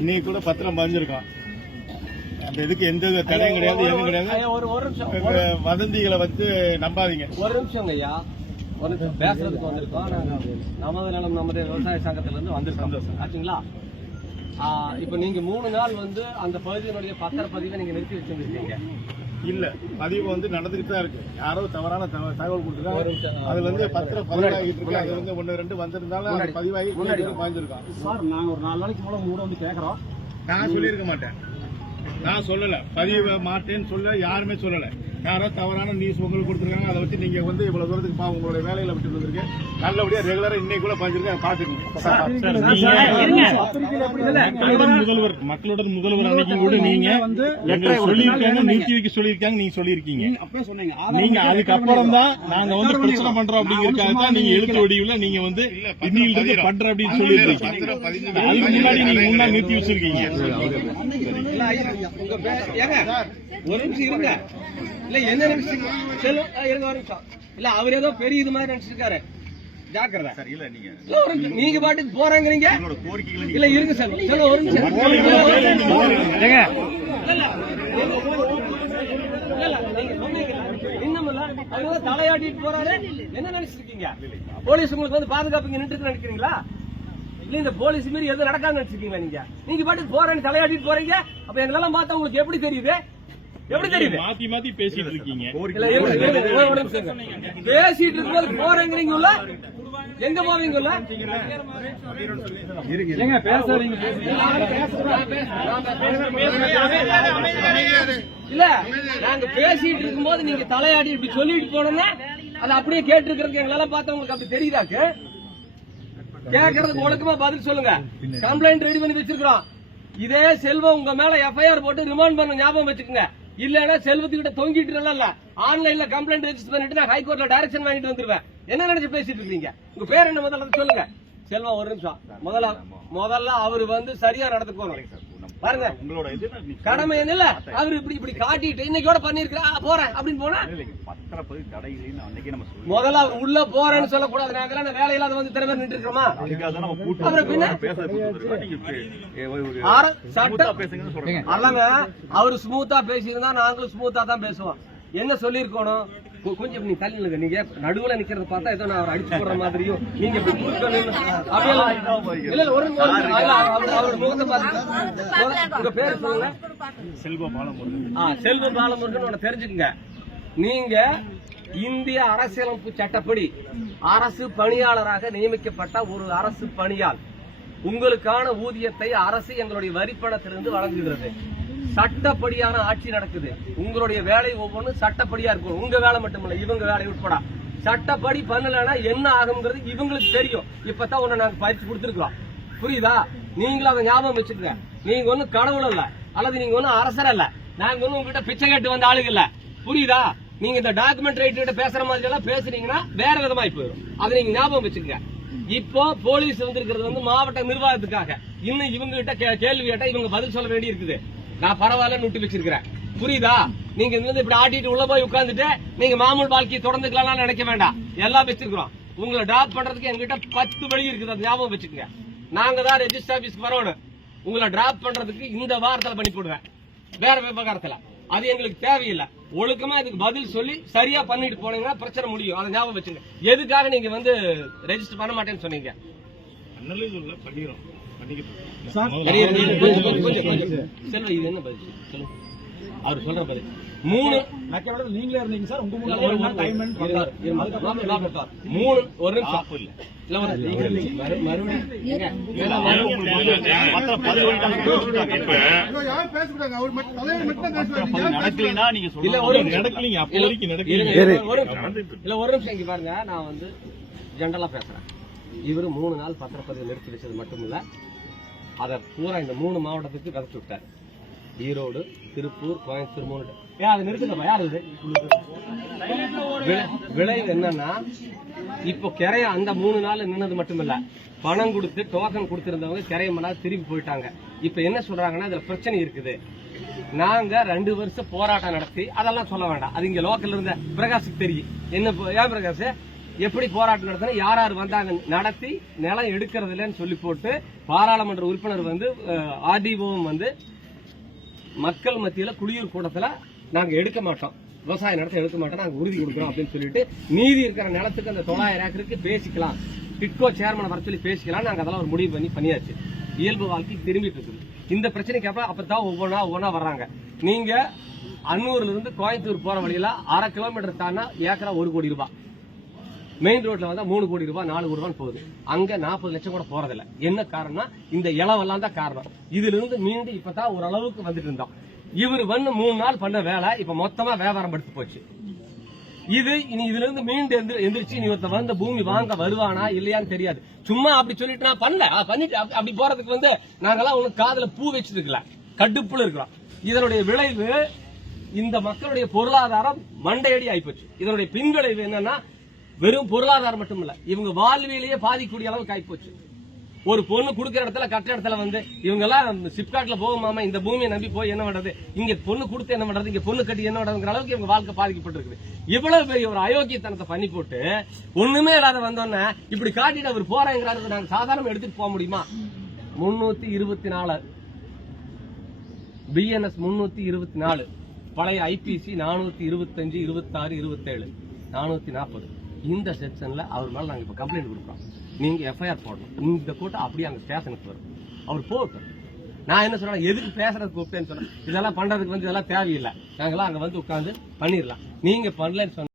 இன்னைக்கு கூட பத்திரம் பதிஞ்சிருக்கோம். அந்த இதுக்கு எந்த தடையும் கிடையாது, எதுவும் கிடையாது. வதந்திகளை வச்சு நம்பாதீங்க. ஒரு நிமிஷம் ஐயா, ஒரு நிமிஷம் பேசுறதுக்கு வந்திருக்கோம். நமது நலம் நமது விவசாய சங்கத்துல இருந்து வந்திருக்கோம் ஆச்சுங்களா. இப்ப நீங்க 3 நாள் அந்த பகுதியினுடைய பத்திரப்பதிவை நீங்க நிறுத்தி வச்சிருக்கீங்க. இல்ல, பதிவு நடந்துகிட்டு தான் இருக்கு. யாரோ தவறான தகவல் கொடுத்துருக்காங்க. அதுல பத்திரம் பதிவாகிட்டு இருக்கு. அது 1 2 வந்திருந்தாலும் பதிவாகி பாய்ஞ்சிருக்கோம். சார், நாங்க ஒரு 4 நாளைக்கு மூலம் கூட கேட்கறோம். நான் சொல்லியிருக்க மாட்டேன், நான் சொல்லல, பதிவு மாட்டேன்னு சொல்ல யாருமே சொல்லல. யாரோ தவறான நியூஸ் உங்களுக்கு கொடுத்துருக்காங்க. அதை வச்சு நீங்க இவ்வளவு தூரத்துக்கு உங்களுடைய வேலையில விட்டு வந்திருக்கு. நல்லபடியா ரெகுலரா இன்னைக்கு கூட பாத்துருக்கேன், பாத்துக்கோங்க. முதல்வர், மக்களுடன் முதல்வர் அன்னைக்கு கூட நீங்க சொல்லியிருக்காங்க, நிறுத்தி வைக்க சொல்லியிருக்காங்க, நீங்க சொல்லியிருக்கீங்க. நீங்க அதுக்கப்புறம் தான் நாங்க பிரச்சனை பண்றோம் அப்படிங்கிறதுக்காக தான் நீங்க எழுத்து வடிவுல நீங்க இன்னிலிருந்து பண்ற அப்படின்னு சொல்லியிருக்கீங்க. அதுக்கு முன்னாடி நீங்க முன்னாடி நிறுத்தி வச்சிருக்கீங்க. ஒரு நிமிஷம் இருங்க. இல்ல என்ன நினைச்சிருங்க, இருங்க ஒரு நிமிஷம். இல்ல அவர் ஏதோ பெரிய இது மாதிரி நினைச்சிருக்காரு. ஜாக்கிரதை. நீங்க பாட்டுக்கு போறாங்கிறீங்க. இல்ல இருங்க சார், ஒரு நிமிஷம். இன்னும் தலையாட்டிட்டு போறாரு. என்ன நினைச்சிருக்கீங்க? போலீஸ் உங்களுக்கு பாதுகாப்பு நின்று நினைக்கிறீங்களா? இல்ல இந்த போலீஸ் மீறி எதுவும் நடக்காது நினைச்சிருக்கீங்களா? நீங்க பாட்டுக்கு போறேன்னு தலையாட்டிட்டு போறீங்க. அப்ப எங்களெல்லாம் பார்த்தா உங்களுக்கு எப்படி தெரியுது? எப்படி தெரியுது? மாத்தி மாத்தி பேசிட்டு இருக்கீங்க. பேசிட்டு இருக்கும்போது போறேங்கிறீங்களா? எங்க போவீங்களா? இல்ல, நாங்க பேசிட்டு இருக்கும்போது நீங்க தலையாடி இப்படி சொல்லிட்டு போனோம்னா அதை அப்படியே கேட்டு இருக்கிறதுக்கு எங்களால பார்த்தா உங்களுக்கு அப்படி தெரியுதாக்கு? கேட்கறதுக்கு ஒழுக்கமா பதில் சொல்லுங்க. கம்ப்ளைண்ட் ரெடி பண்ணி வச்சிருக்கிறோம். இதே செல்வம் உங்க மேல எஃப்ஐஆர் போட்டு ரிமாண்ட் பண்ண ஞாபகம் வச்சுக்கோங்க. இல்லன்னா செல்வத்துக்கிட்ட தொங்கிட்டு இல்ல, ஆன்லைன்ல கம்ப்ளைண்ட் ரெஜிஸ்டர் பண்ணிட்டு நான் ஹைகோர்ட்ல டைரக்ஷன் வாங்கிட்டு வந்துருவேன். என்ன நினைச்சு பேசிட்டு இருக்கீங்க? உங்க பேர் என்ன முதல்ல சொல்லுங்க. செல்வம், ஒரு நிமிஷம். முதல்ல அவரு சரியா நடந்துக்கோங்க. பாருங்க, உங்களோட கடமை என்ன? அவரு இப்படி காட்டிட்டு இன்னைக்கோட பண்ணிருக்கா போறேன் அப்படின்னு போனா முதல்ல அவர் உள்ள போறேன்னு சொல்லக்கூடாது. நாங்க வேலையில்லாத திறமை நின்று இருக்கிறோமா? அல்லங்க, அவரு ஸ்மூத்தா பேசியிருந்தா நாங்களும் ஸ்மூத்தா தான் பேசுவோம். என்ன சொல்லிருக்கணும்? கொஞ்சம் நீ தள்ளி நில்லுங்க. நீங்க நடுவுல நிக்கிறத பார்த்தா ஏதோ நான் அவர் அடிச்சு போடுற மாதிரியும் நீங்க அவர் முகத்தை பார்த்து உங்க பேரு சொல்லுங்க. செல்வ பாலமுருகன். செல்வ பாலமுருகன் தெரிஞ்சுக்குங்க. நீங்க இந்திய அரசியலமைப்பு சட்டப்படி அரசு பணியாளராக நியமிக்கப்பட்ட ஒரு அரசு பணியாள். உங்களுக்கான ஊதியத்தை அரசு எங்களுடைய வரிப்பணத்திலிருந்து வழங்குகிறது. சட்டப்படியான ஆட்சி நடக்குது. உங்களுடைய வேலை ஒவ்வொன்றும் சட்டப்படியா இருக்கும். உங்க வேலை மட்டுமல்ல, இவங்க வேலை உட்பட சட்டப்படி பண்ணலன்னா என்ன ஆகுங்கிறது இவங்களுக்கு தெரியும். இப்பதான் உன்னை நாங்க பயிற்சி கொடுத்துருக்கோம். புரியுதா? நீங்களும் அதை ஞாபகம் வச்சுக்கோங்க. நீங்க ஒன்னும் கடவுள் இல்ல, அல்லது நீங்க ஒன்னும் அரசர் இல்ல. நாங்க ஒன்னும் உங்ககிட்ட பிச்சை கேட்டு வந்த ஆளுங்க இல்ல. புரியுதா? நீங்க இந்த டாக்குமெண்ட் ரைட்டு பேசுற மாதிரி எல்லாம் பேசுறீங்கன்னா வேற விதமாய் போயிடும். அதை நீங்க ஞாபகம் வச்சுக்கோங்க. இப்போ போலீஸ் வந்திருக்கிறது மாவட்ட நிர்வாகத்துக்காக. இன்னும் இவங்க கிட்ட கேள்வி கேட்டா இவங்க பதில் சொல்ல வேண்டி இருக்குது. நான் பரவாயில்லன்னு விட்டு வச்சிருக்கிறேன். புரியுதா? நீங்க இப்படி ஆட்டிட்டு உள்ள போய் உட்கார்ந்துட்டு நீங்க மாமூல் வாழ்க்கையை தொடர்ந்துக்கலாம் நினைக்க வேண்டாம். எல்லாம் வச்சிருக்கிறோம். உங்களை டிராப் பண்றதுக்கு எங்ககிட்ட 10 வழி இருக்குது. அது ஞாபகம் வச்சுக்கோங்க. நாங்க தான் ரெஜிஸ்டர் ஆபீஸ் வரணும். உங்களை டிராப் பண்றதுக்கு இந்த வாரத்தில் பண்ணி போடுவேன், வேற விவகாரத்துல. அது எங்களுக்கு தேவையில்லை. ஒழுக்கமா இதுக்கு பதில் சொல்லி சரியா பண்ணிட்டு போனீங்கன்னா பிரச்சனை முடியும். அதை ஞாபகம் வச்சுங்க. எதுக்காக நீங்க ரெஜிஸ்டர் பண்ண மாட்டேன்னு சொன்னீங்க? செல்வ, இது என்ன பதில் சொல்லுங்க. அவர் சொல்ற பதில் 3 நீங்களே இருந்தீங்க சார். உங்க ஒரு நிமிஷம் இங்க பாருங்க. நான் ஜெனரலா பேசுறேன். இவரு 3 நாள் பத்திரப்பதிவு நிறுத்தி வச்சது மட்டுமில்ல, அதை பூரா இந்த 3 மாவட்டத்துக்கு விதைச்சு விட்டார். ஈரோடு, திருப்பூர், கோயம்புத்தூர் 3. அதை நிறுத்துங்க. யாரு விளைவு என்னன்னா, இப்போ கிரைய அந்த 3 நாள் நின்னது மட்டுமில்ல, பணம் கொடுத்து டோக்கன் கொடுத்திருந்தவங்க கிரைய மணி திரும்பி போயிட்டாங்க. இப்ப என்ன சொல்றாங்கன்னா, இதுல பிரச்சனை இருக்குது. நாங்க 2 வருஷம் போராட்டம் நடத்தி, அதெல்லாம் சொல்ல வேண்டாம். அது இங்க லோக்கல் இருந்த பிரகாஷுக்கு தெரியும். என்ன ஏன் பிரகாஷ் எப்படி போராட்டம் நடத்தினா யார் யார் வந்தாங்க நடத்தி நிலம் எடுக்கிறது இல்லைன்னு சொல்லி போட்டு பாராளுமன்ற உறுப்பினர் வந்து ஆர்டிஓவும் வந்து மக்கள் மத்தியில குடியூர் கூட்டத்துல நாங்க எடுக்க மாட்டோம், விவசாய நிலத்தை எடுக்க மாட்டோம், நாங்க உறுதி கொடுக்கிறோம் அப்படின்னு சொல்லிட்டு மீதி இருக்கிற நிலத்துக்கு அந்த 900 ஏக்கருக்கு பேசிக்கலாம், டிட்கோ சேர்மனை வர சொல்லி பேசிக்கலாம். நாங்க அதெல்லாம் ஒரு முடிவு பண்ணியாச்சு. இயல்பு வாழ்க்கை திரும்பிட்டு இருக்குது. இந்த பிரச்சனைக்கு அப்பதான் ஒவ்வொன்னா வர்றாங்க. நீங்க அன்னூர்ல இருந்து கோயம்புத்தூர் போற வழியில 1/2 கிலோமீட்டர் தாண்டா ஏக்கரா 1 கோடி ரூபாய், மெயின் ரோட்ல வந்தா 3 கோடி ரூபாய் 4 கோடி ரூபாய் போகுது. அங்க 40 லட்சம் கூட போறதில்ல. என்ன காரணம்னா இந்த இளவெல்லாம் தான் காரணம். இதுல இருந்து மீண்டும் இப்பதான் ஓரளவுக்கு வந்துட்டு இருந்தோம். இவர் வந்து 3 நாள் பண்ண வேலை இப்ப மொத்தமா வியாபாரம் படுத்து போச்சு. இதுல இருந்து மீண்டும் எந்திரிச்சு நீ ஒருத்த வந்து பூமி வாங்க வருவானா இல்லையான்னு தெரியாது. சும்மா அப்படி சொல்லிட்டு நான் பண்ணிட்டு அப்படி போறதுக்கு வந்து நாங்கெல்லாம் உனக்கு காதுல பூ வச்சிட்டு இருக்கல, கடுப்புல இருக்கிறோம். இதனுடைய விளைவு இந்த மக்களுடைய பொருளாதாரம் மண்டையடி ஆயிப்போச்சு. இதனுடைய பின்விளைவு என்னன்னா வெறும் பொருளாதாரம் மட்டும் இல்ல, இவங்க வாழ்வியலையே பாதிக்கக்கூடிய அளவுக்கு ஆயிப்போச்சு. ஒரு பொண்ணு குடுக்கிற இடத்துல கட்ட இடத்துல வந்து இவங்க எல்லாம் சிப்காட்ல போகுமாமா, இந்த பூமியை நம்பி போய் என்ன பண்றது, இங்க பொண்ணு கொடுத்து என்ன பண்றது, இங்க பொண்ணு கட்டி என்ன பண்றதுங்கிற அளவுக்கு இவங்க வாழ்க்கை பாதிக்கப்பட்டிருக்கு. இவ்வளவு பெரிய ஒரு அயோக்கியத்தனத்தை பண்ணி போட்டு ஒண்ணுமே இல்லாத வந்தோன்னா இப்படி காட்டிட்டு அவர் போறாங்கிறாரு. நாங்க சாதாரண எடுத்துட்டு போக முடியுமா? 324 பிஎன்எஸ் 324 பழைய ஐபிசி 425 26 27 440 இந்த செக்ஷன்ல அவர் மேல நாங்க இப்ப கம்ப்ளைண்ட் கொடுக்குறோம். நீங்க எஃப்ஐஆர் போடணும். இந்த கூட்டம் அப்படியே அங்க ஸ்டேஷனுக்கு வரும். அவர் போகட்டும். நான் என்ன சொல்றேன், எதுக்கு பேசுறதுக்கு கூப்பிட்டேன்னு சொன்னேன். இதெல்லாம் பண்றதுக்கு வந்து இதெல்லாம் தேவையில்லை, நாங்கெல்லாம் அங்க வந்து உட்காந்து பண்ணிடலாம். நீங்க பண்ணலன்னு சொன்ன